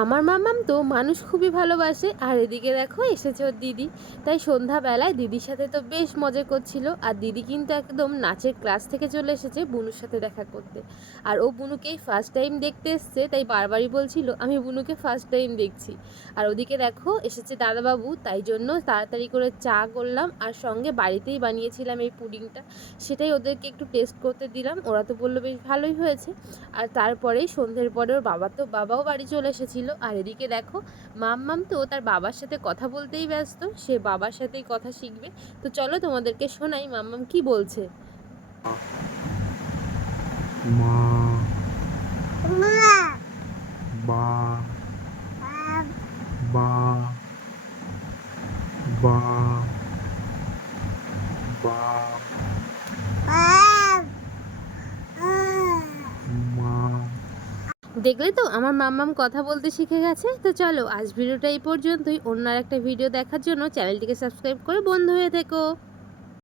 আমার মামাম তো মানুষ খুবই ভালোবাসে। আর এদিকে দেখো এসেছে ওর দিদি। তাই সন্ধ্যাবেলায় দিদির সাথে তো বেশ মজা করছিল। আর দিদি কিন্তু একদম নাচের ক্লাস থেকে চলে এসেছে বুনুর সাথে দেখা করতে। আর ও বুনুকেই ফার্স্ট টাইম দেখতে এসছে, তাই বারবারই বলছিল আমি বুনুকে ফার্স্ট টাইম দেখছি। আর ওদিকে দেখো এসেছে দাদাবাবু, তাই জন্য তাড়াতাড়ি করে চা করলাম আর সঙ্গে বাড়িতেই বানিয়েছিলাম এই পুডিংটা, সেটাই ওদেরকে একটু টেস্ট করতে দিলাম। ওরা তো বললো বেশ ভালোই হয়েছে। আর তারপরেই সন্ধ্যের পরে ওর বাবাও বাড়ি চলে এসেছিল। আর এদিকে দেখো মাম্মাম তো তার বাবার সাথে কথা বলতেই ব্যস্ত, সে বাবার সাথেই কথা শিখবে। তো চলো তোমাদেরকে শোনাই মাম্মাম কি বলছে। মা বা বা বা বা মা। দেখলে তো আমার মাম্মাম কথা বলতে শিখে গেছে। তো চলো আজ ভিডিওটা এই পর্যন্তই। অন্য আর একটা ভিডিও দেখার জন্য চ্যানেলটিকে সাবস্ক্রাইব করে বন্ধু হয়ে থেকো।